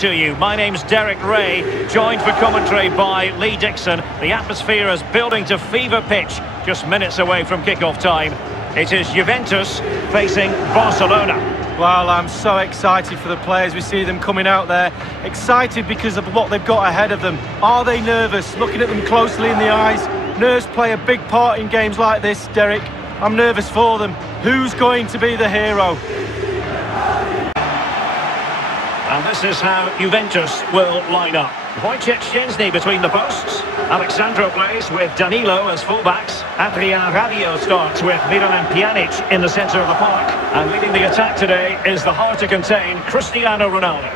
To you. My name's Derek Ray, joined for commentary by Lee Dixon. The atmosphere is building to fever pitch, just minutes away from kick-off time. It is Juventus facing Barcelona. Well, I'm so excited for the players. We see them coming out there, excited because of what they've got ahead of them. Are they nervous? Looking at them closely in the eyes. Nerves play a big part in games like this, Derek. I'm nervous for them. Who's going to be the hero? And this is how Juventus will line up. Wojciech Szczęsny between the posts. Alexandro plays with Danilo as fullbacks. Adrian Rabiot starts with Miralem Pjanic in the centre of the park. And leading the attack today is the hard to contain Cristiano Ronaldo.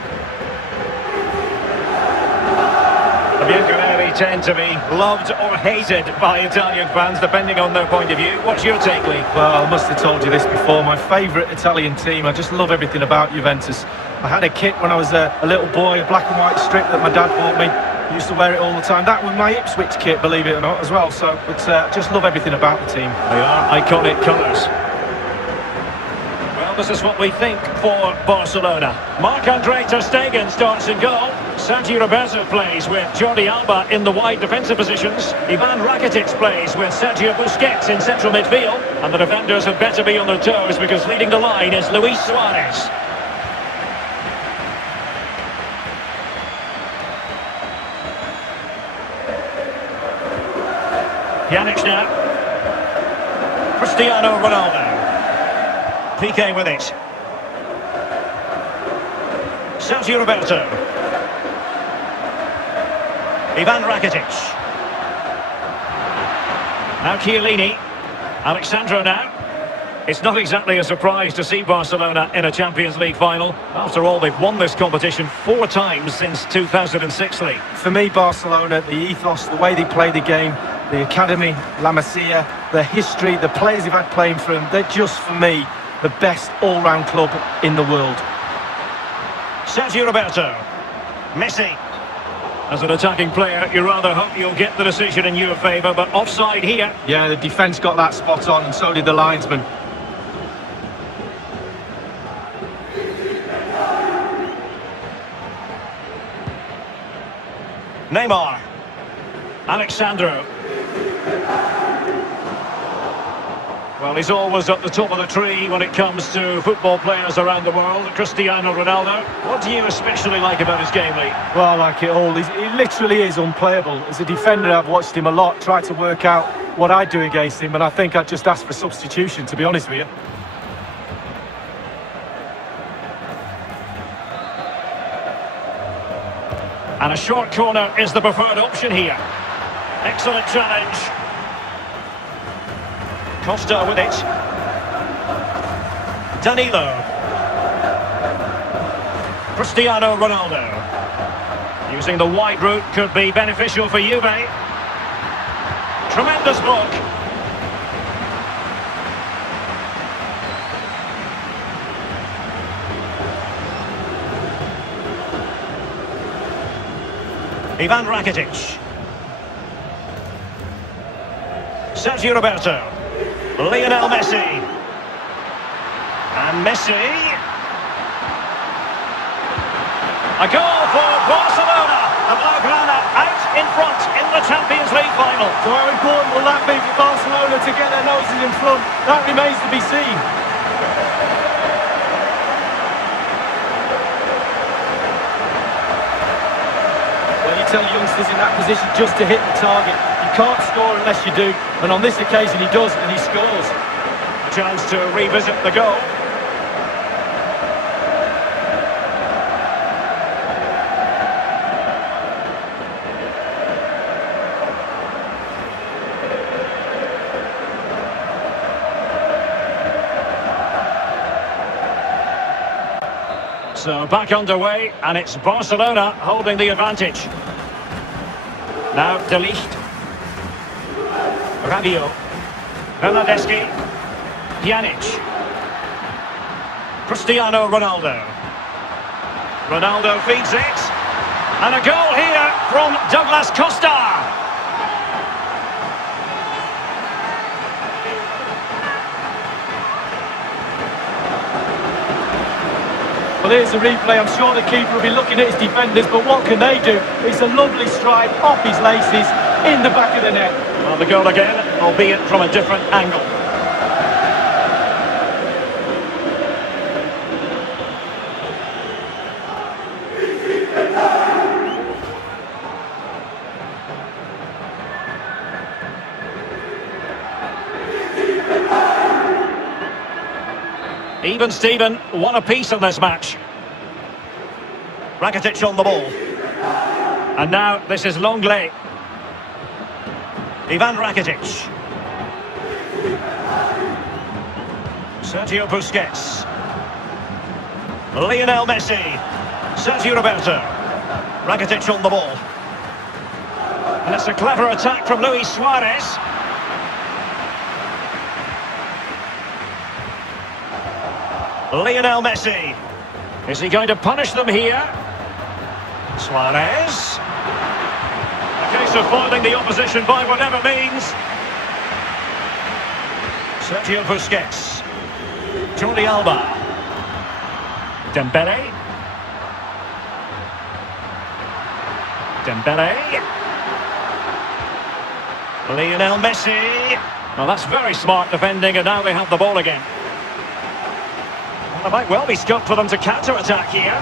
The Bianconeri tend to be loved or hated by Italian fans, depending on their point of view. What's your take, Lee? Well, I must have told you this before. My favourite Italian team. I just love everything about Juventus. I had a kit when I was a little boy, a black and white strip that my dad bought me. I used to wear it all the time. That was my Ipswich kit, believe it or not, as well. So, but just love everything about the team. They are iconic colours. Well, this is what we think for Barcelona. Marc-Andre ter Stegen starts in goal. Sergio Roberto plays with Jordi Alba in the wide defensive positions. Ivan Rakitic plays with Sergio Busquets in central midfield. And the defenders had better be on their toes because leading the line is Luis Suarez. Pjanic now. Cristiano Ronaldo. PK with it. Sergio Roberto. Ivan Rakitic. Now Chiellini. Alexandro now. It's not exactly a surprise to see Barcelona in a Champions League final. After all, they've won this competition 4 times since 2006, Lee. For me, Barcelona, the ethos, the way they play the game, the academy, La Masia, the history, the players they've had playing for them, they're just, for me, the best all-round club in the world. Sergio Roberto. Messi. As an attacking player, you rather hope you'll get the decision in your favour, but offside here. Yeah, the defence got that spot on, and so did the linesman. Neymar. Alexandro. Well, he's always at the top of the tree when it comes to football players around the world. Cristiano Ronaldo. What do you especially like about his game, Lee? Well, I like it all. He literally is unplayable. As a defender, I've watched him a lot, tried to work out what I'd do against him, and I think I'd just ask for substitution, to be honest with you. And a short corner is the preferred option here. Excellent challenge. Costa with it. Danilo. Cristiano Ronaldo. Using the wide route could be beneficial for Juve. Tremendous block. Ivan Rakitic. Sergio Roberto. Lionel Messi. And Messi. A goal for Barcelona. The Blaugrana out in front in the Champions League final. So how important will that be for Barcelona to get their noses in front? That remains to be seen. Well, you tell youngsters in that position just to hit the target. You can't score unless you do, and on this occasion he does, and he scores. A chance to revisit the goal. So back underway, and it's Barcelona holding the advantage. Now De Ligt. Rabiot. Bernardeschi. Pjanic. Cristiano Ronaldo. Ronaldo feeds it. And a goal here from Douglas Costa. Well, here's the replay. I'm sure the keeper will be looking at his defenders, but what can they do? It's a lovely strike off his laces in the back of the net. Well, the goal again, albeit from a different angle. Even Steven, one apiece in this match. Rakitic on the ball. And now this is Longley. Ivan Rakitic. Sergio Busquets. Lionel Messi. Sergio Roberto. Rakitic on the ball. And it's a clever attack from Luis Suarez. Lionel Messi. Is he going to punish them here? Suarez. A case of foiling the opposition by whatever means. Sergio Busquets. Jordi Alba. Dembele. Lionel Messi. Well, that's very smart defending, and now they have the ball again. There might well be scope for them to counter-attack here.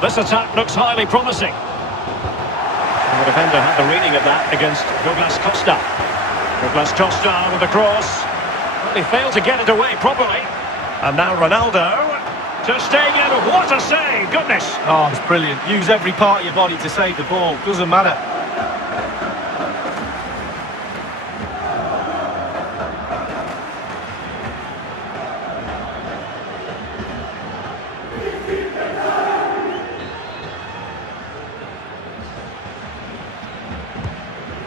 This attack looks highly promising. And the defender had the reading of that against Douglas Costa. Douglas Costa with the cross. Well, he failed to get it away properly. And now Ronaldo. Ter Stegen, what a save! Goodness! Oh, it's brilliant. Use every part of your body to save the ball. Doesn't matter.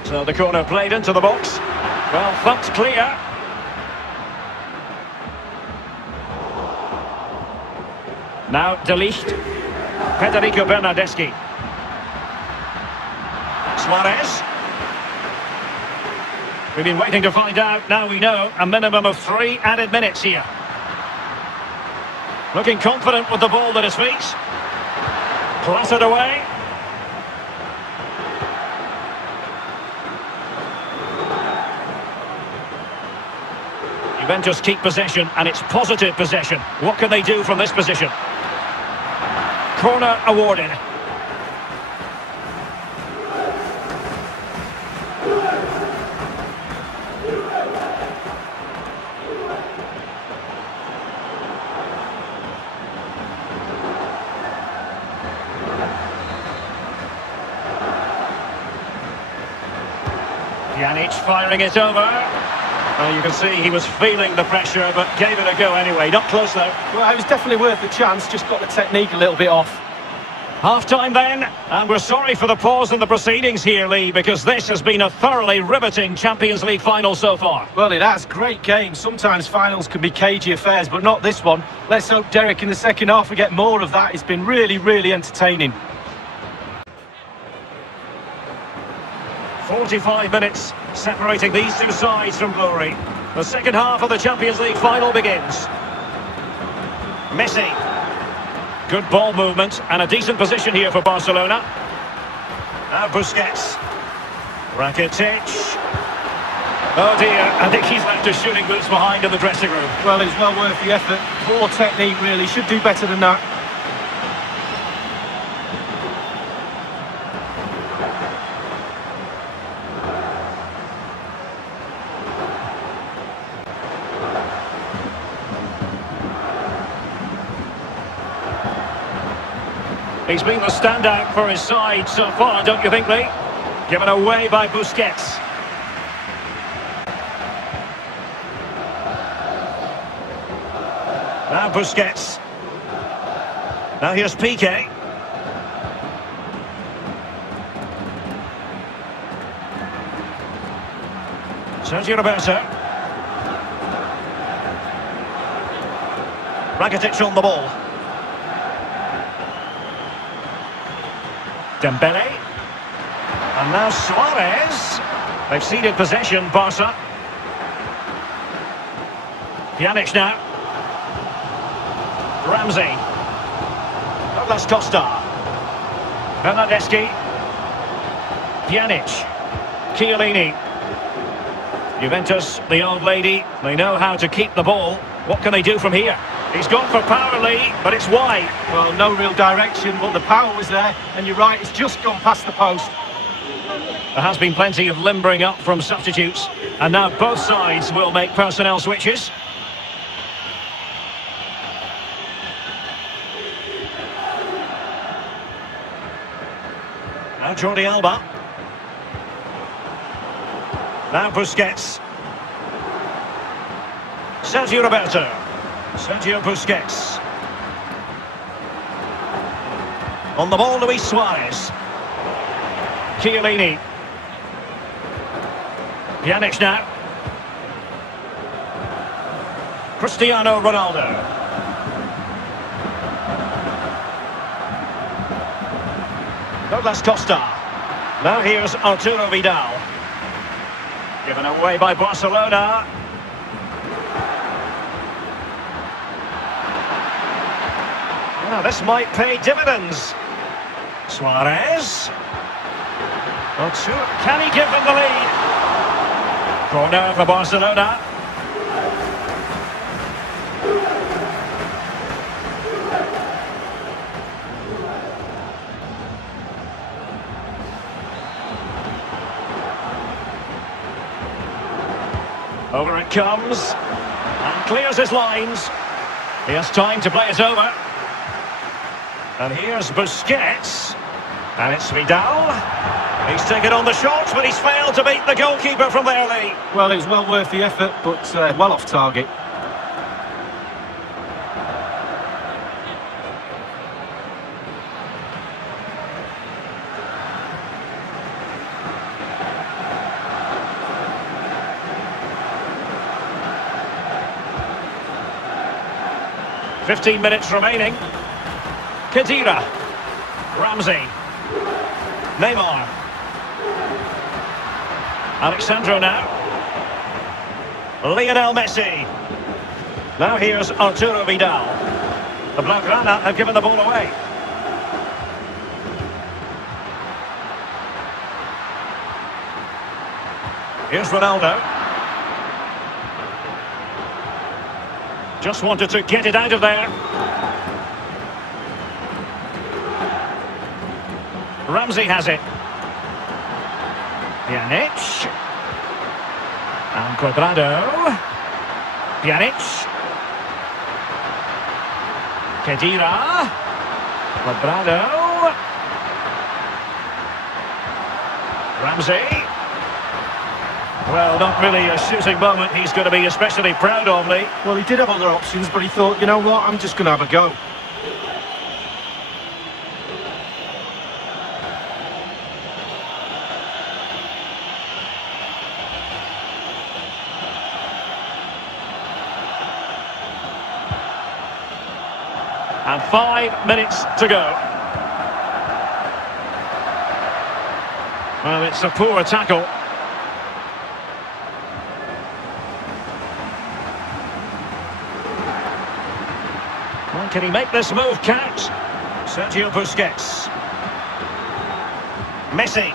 So the corner played into the box. Well, thumped clear. Now De Ligt. Federico Bernardeschi. Suarez. We've been waiting to find out. Now we know a minimum of 3 added minutes here. Looking confident with the ball at his feet. Clattered away. Juventus keep possession, and it's positive possession. What can they do from this position? Corner awarded. Pjanic firing it over. Well, you can see he was feeling the pressure, but gave it a go anyway. Not close, though. Well, it was definitely worth the chance, just got the technique a little bit off. Half-time then, and we're sorry for the pause in the proceedings here, Lee, because this has been a thoroughly riveting Champions League final so far. Well, it has. Great game. Sometimes finals can be cagey affairs, but not this one. Let's hope, Derek, in the second half we get more of that. It's been really, really entertaining. 45 minutes separating these two sides from glory. The second half of the Champions League final begins. Messi. Good ball movement and a decent position here for Barcelona. Now Busquets. Rakitic. Oh dear, I think he's left his shooting boots behind in the dressing room. Well, it's well worth the effort. Poor technique, really. Should do better than that. He's been the standout for his side so far, don't you think, Lee? Given away by Busquets. Now Busquets. Now here's Piqué. Sergio Roberto. Rakitic on the ball. Dembele. And now Suarez. They've ceded possession, Barca. Pjanic now. Ramsey. Douglas Costa. Bernardeschi. Pjanic. Chiellini. Juventus, the old lady, they know how to keep the ball. What can they do from here? He's gone for power, Lee, but it's wide. Well, no real direction, but the power was there. And you're right, it's just gone past the post. There has been plenty of limbering up from substitutes. And now both sides will make personnel switches. Now Jordi Alba. Now Busquets. Sergio Roberto. Sergio Busquets. On the ball, Luis Suarez. Chiellini. Pjanic now. Cristiano Ronaldo. Douglas Costa. Now here's Arturo Vidal. Given away by Barcelona. Now this might pay dividends. Suarez. Can he give them the lead? Corner for Barcelona. Over it comes, and clears his lines. He has time to play it over. And here's Busquets, and it's Vidal. He's taken on the shot, but he's failed to beat the goalkeeper from there, Lee. Well, it was well worth the effort, but well off target. "15 minutes remaining. Khedira. Ramsey. Neymar. Alexandro now. Lionel Messi. Now here's Arturo Vidal. The Blaugrana have given the ball away. Here's Ronaldo. Just wanted to get it out of there. Ramsey has it. Pjanic. And Cuadrado. Pjanic. Khedira. Cuadrado. Ramsey. Well, not really a shooting moment he's going to be especially proud of, Lee. Well, he did have other options, but he thought, you know what, I'm just going to have a go. And 5 minutes to go. Well, it's a poor tackle. Well, can he make this move count? Sergio Busquets. Messi.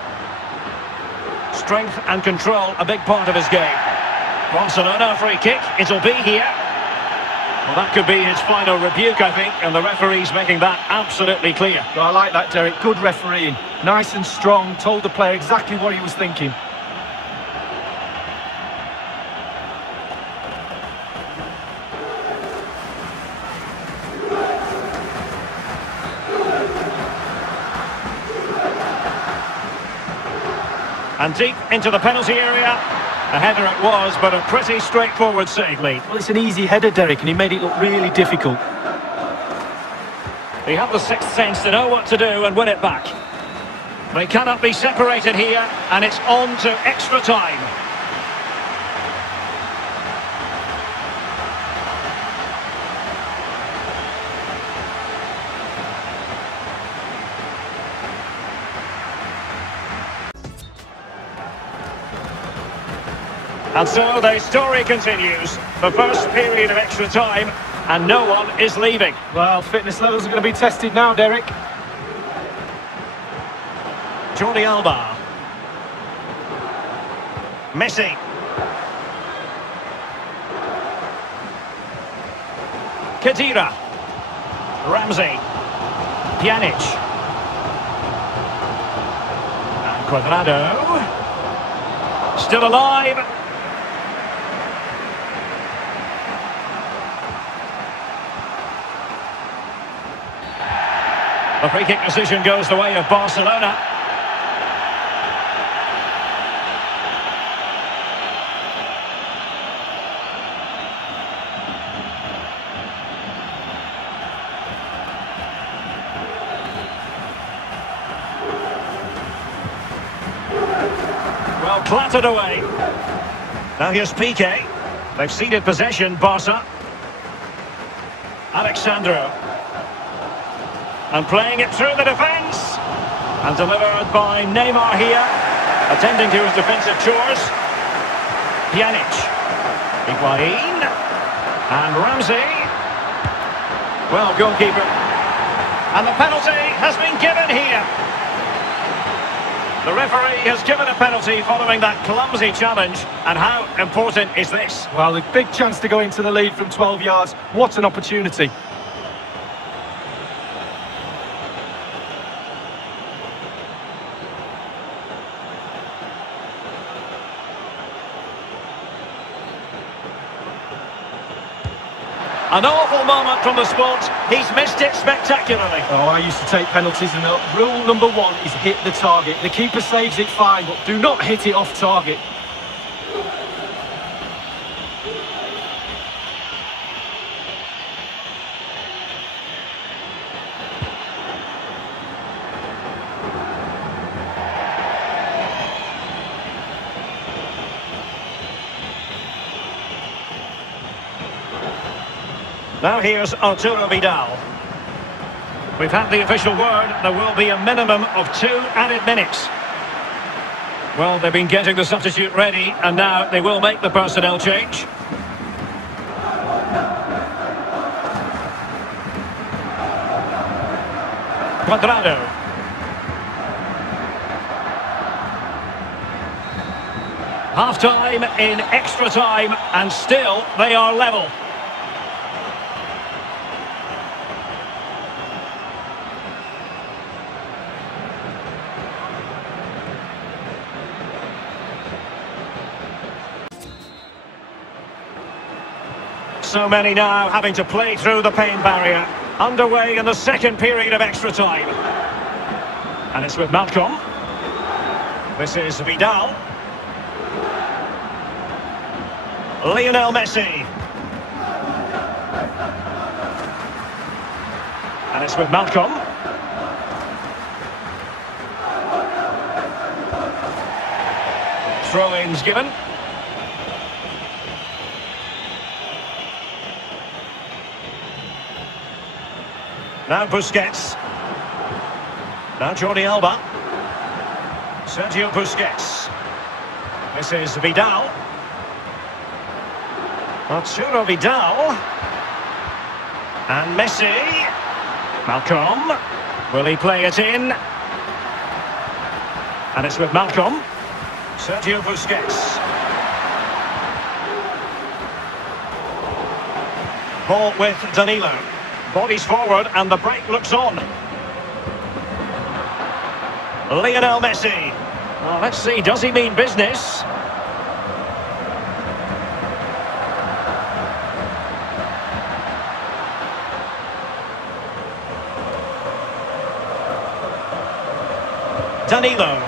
Strength and control, a big part of his game. Barcelona free kick, it'll be here. Well, that could be his final rebuke, I think, and the referee's making that absolutely clear. Well, I like that, Derek. Good refereeing. Nice and strong, told the player exactly what he was thinking. And deep into the penalty area. A header it was, but a pretty straightforward save, Lee. Well, it's an easy header, Derek, and he made it look really difficult. They have the sixth sense to know what to do and win it back. They cannot be separated here, and it's on to extra time. And so the story continues. The first period of extra time and no one is leaving. Well, fitness levels are going to be tested now, Derek. Jordi Alba. Messi. Khedira. Ramsey. Pjanic. And Cuadrado. Still alive. The free kick decision goes the way of Barcelona. Well, clattered away. Now here's Piqué. They've ceded possession, Barca. Alexandro. And playing it through the defence. And delivered by Neymar here. Attending to his defensive chores. Pjanic. Higuain. And Ramsey. Well, goalkeeper. And the penalty has been given here. The referee has given a penalty following that clumsy challenge. And how important is this? Well, a big chance to go into the lead from 12 yards. What an opportunity. An awful moment from the spot. He's missed it spectacularly. Oh, I used to take penalties, and rule number one is hit the target. The keeper saves it fine, but do not hit it off target. Now here's Arturo Vidal. We've had the official word. There will be a minimum of 2 added minutes. Well, they've been getting the substitute ready, and now they will make the personnel change. Cuadrado. Half-time in extra time, and still they are level. So many now having to play through the pain barrier. Underway in the second period of extra time. And it's with Malcolm. This is Vidal. Lionel Messi. And it's with Malcolm. Throw-ins given. Now Busquets. Now Jordi Alba. Sergio Busquets. This is Vidal. Arturo Vidal. And Messi. Malcolm. Will he play it in? And it's with Malcolm. Sergio Busquets. Ball with Danilo. Bodies forward and the break looks on. Lionel Messi. Well, let's see, does he mean business? Danilo.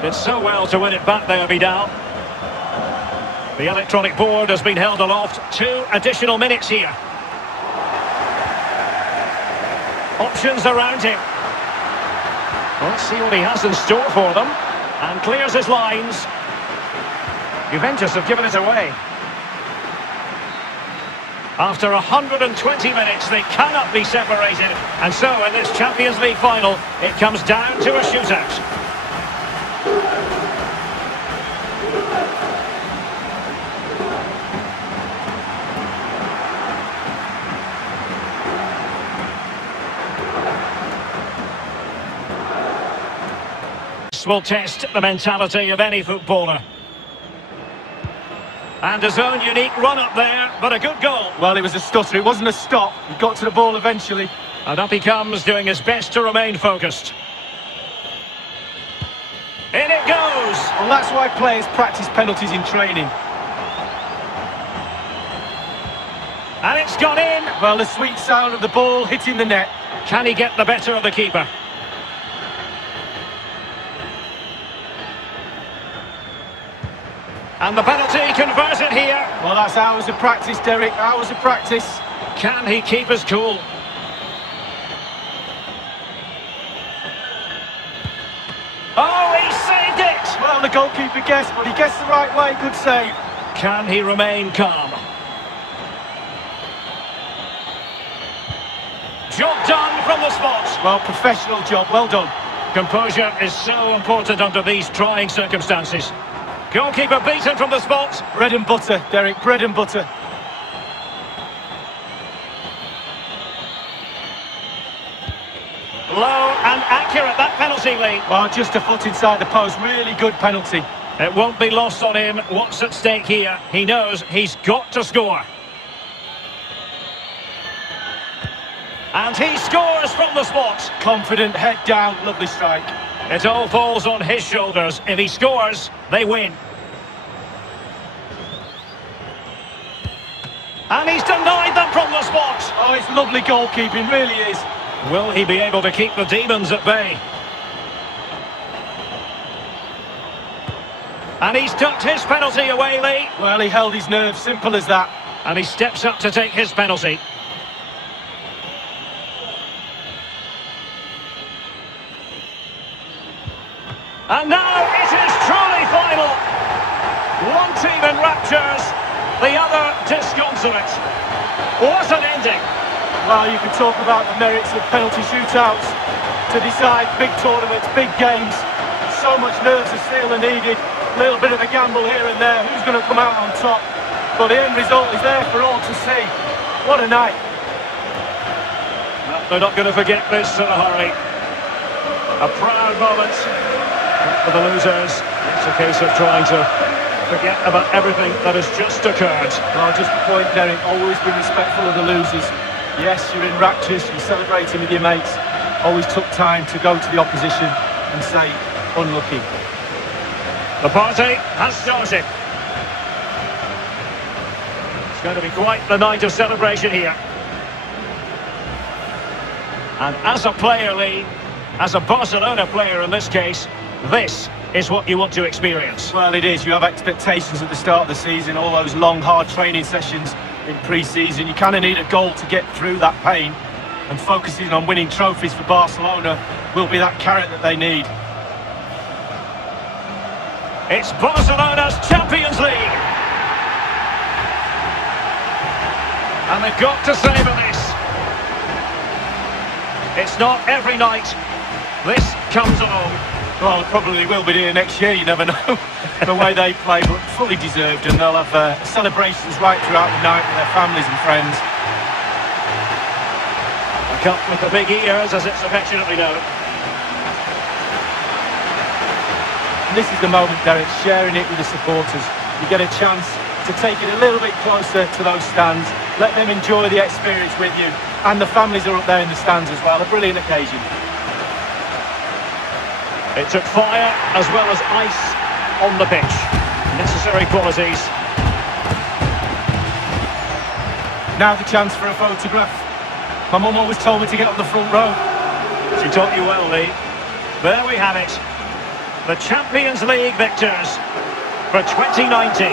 Did so well to win it back there, Vidal. The electronic board has been held aloft. 2 additional minutes here. Options around him. Well, let's see what he has in store for them. And clears his lines. Juventus have given it away. After 120 minutes, they cannot be separated. And so, in this Champions League final, it comes down to a shootout. This will test the mentality of any footballer. And his own unique run up there, but a good goal. Well, it was a stutter, it wasn't a stop. He got to the ball eventually. And up he comes, doing his best to remain focused. In it goes! Well, that's why players practice penalties in training. And it's gone in! Well, the sweet sound of the ball hitting the net. Can he get the better of the keeper? And the penalty converted here. Well, that's hours of practice, Derek, hours of practice. Can he keep his cool? Oh, he saved it! Well, the goalkeeper guessed, but he guessed the right way. Good save. Can he remain calm? Job done from the spot. Well, professional job, well done. Composure is so important under these trying circumstances. Goalkeeper beaten from the spot. Bread and butter, Derek, bread and butter. Low and accurate, that penalty, Lee. Well, just a foot inside the post, really good penalty. It won't be lost on him what's at stake here. He knows he's got to score. And he scores from the spot. Confident, head down, lovely strike. It all falls on his shoulders. If he scores, they win. And he's denied them from the spot. Oh, it's lovely goalkeeping, really is. Will he be able to keep the demons at bay? And he's tucked his penalty away, Lee. Well, he held his nerve, simple as that. And he steps up to take his penalty. And now it is truly final. One team in raptures, the other disconsolate. What an ending. Well, you can talk about the merits of penalty shootouts to decide big tournaments, big games. So much nerves of steel are needed. A little bit of a gamble here and there. Who's going to come out on top? But the end result is there for all to see. What a night. No, they're not going to forget this in a hurry. A proud moment for the losers. It's a case of trying to forget about everything that has just occurred. Well, just a point, Derek. Always be respectful of the losers. Yes, you're in raptures, you're celebrating with your mates. Always took time to go to the opposition and say, unlucky. The party has started. It's going to be quite the night of celebration here. And as a player, Lee, as a Barcelona player in this case, this is what you want to experience. Well, it is. You have expectations at the start of the season, all those long, hard training sessions in pre-season. You kind of need a goal to get through that pain, and focusing on winning trophies for Barcelona will be that carrot that they need. It's Barcelona's Champions League. And they've got to savour this. It's not every night this comes along. Well, it probably will be here next year, you never know, the way they play, but fully deserved, and they'll have celebrations right throughout the night with their families and friends. A cup with the big ears, as it's affectionately known. And this is the moment, Derek, sharing it with the supporters. You get a chance to take it a little bit closer to those stands, let them enjoy the experience with you, and the families are up there in the stands as well. A brilliant occasion. It took fire as well as ice on the pitch. Necessary qualities. Now the chance for a photograph. My mum always told me to get on the front row. She taught you well, Lee. There we have it. The Champions League victors for 2019.